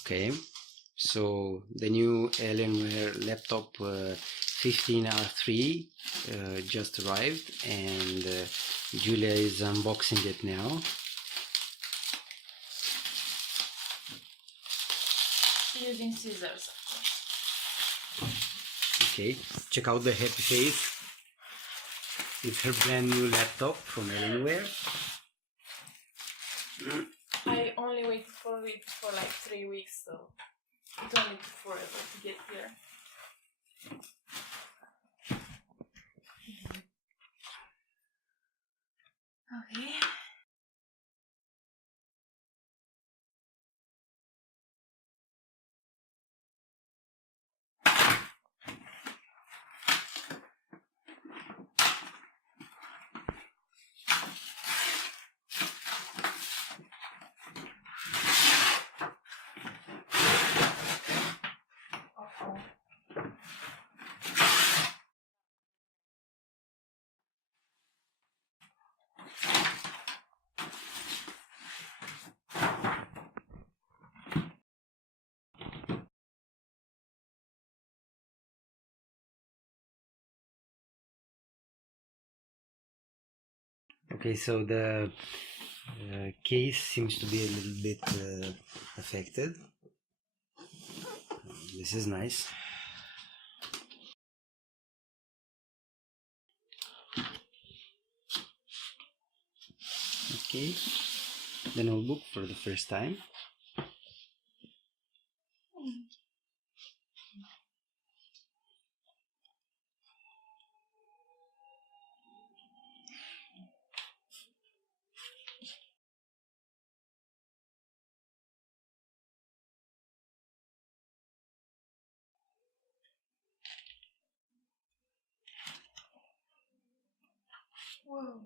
Okay, so the new Alienware laptop 15R3 just arrived, and Julia is unboxing it now. Using scissors. Okay, check out the happy face. It's her brand new laptop from Alienware. I only waited for it for like 3 weeks, so it only took forever to get here. Okay. Okay, so the case seems to be a little bit affected. This is nice. Okay, the notebook for the first time. Whoa.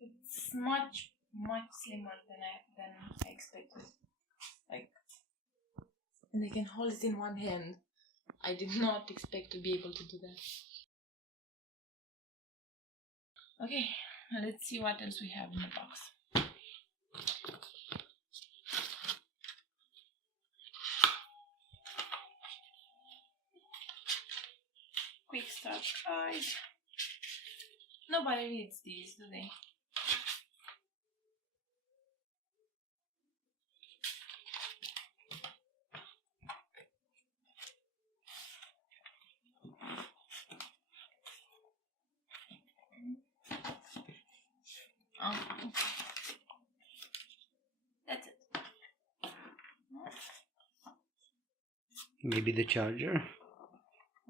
It's much slimmer than I expected. Like, and I can hold it in one hand. I did not expect to be able to do that. Okay, let's see what else we have in the box. Quick start guide. Nobody reads these, do they? Oh, okay. That's it. Maybe the charger.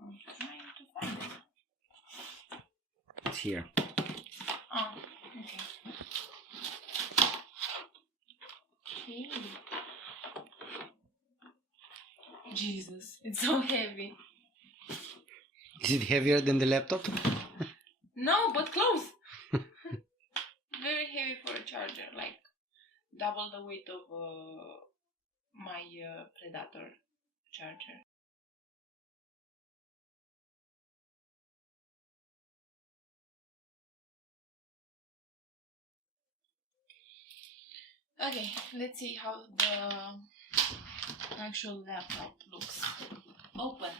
I'm trying to find it. It's here. Oh, okay. Okay. Jesus, it's so heavy. Is it heavier than the laptop? No, but close. Very heavy for a charger, like double the weight of my Predator charger. Okay, let's see how the actual laptop looks. Open.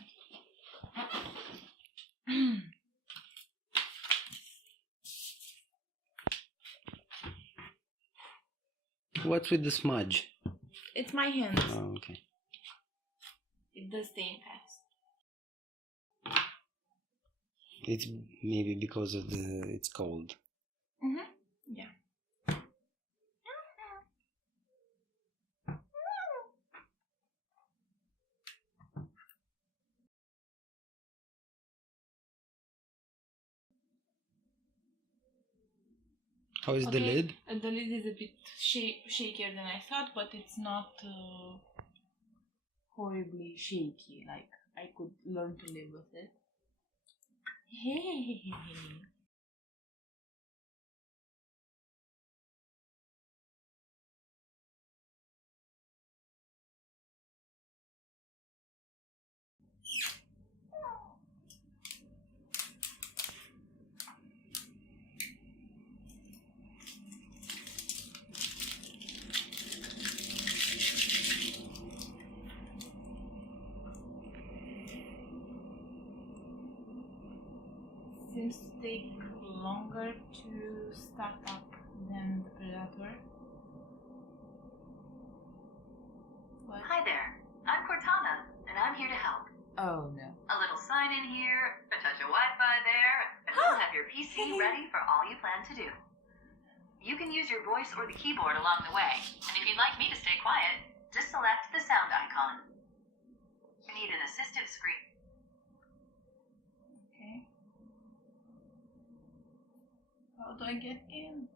What's with the smudge? It's my hand. Oh, okay. It does stain fast. It's maybe because of it's cold. Yeah. How is the lid? The lid is a bit shakier than I thought, but it's not horribly shaky. Like, I could learn to live with it. Hey. take longer to start up than the Predator. What? Hi there, I'm Cortana, and I'm here to help. Oh no. A little sign in here, a touch of Wi-Fi there, and you'll have your PC ready for all you plan to do. You can use your voice or the keyboard along the way, and if you'd like me to stay quiet, just select the sound icon. You need an assistive screen. Okay. How do I get in?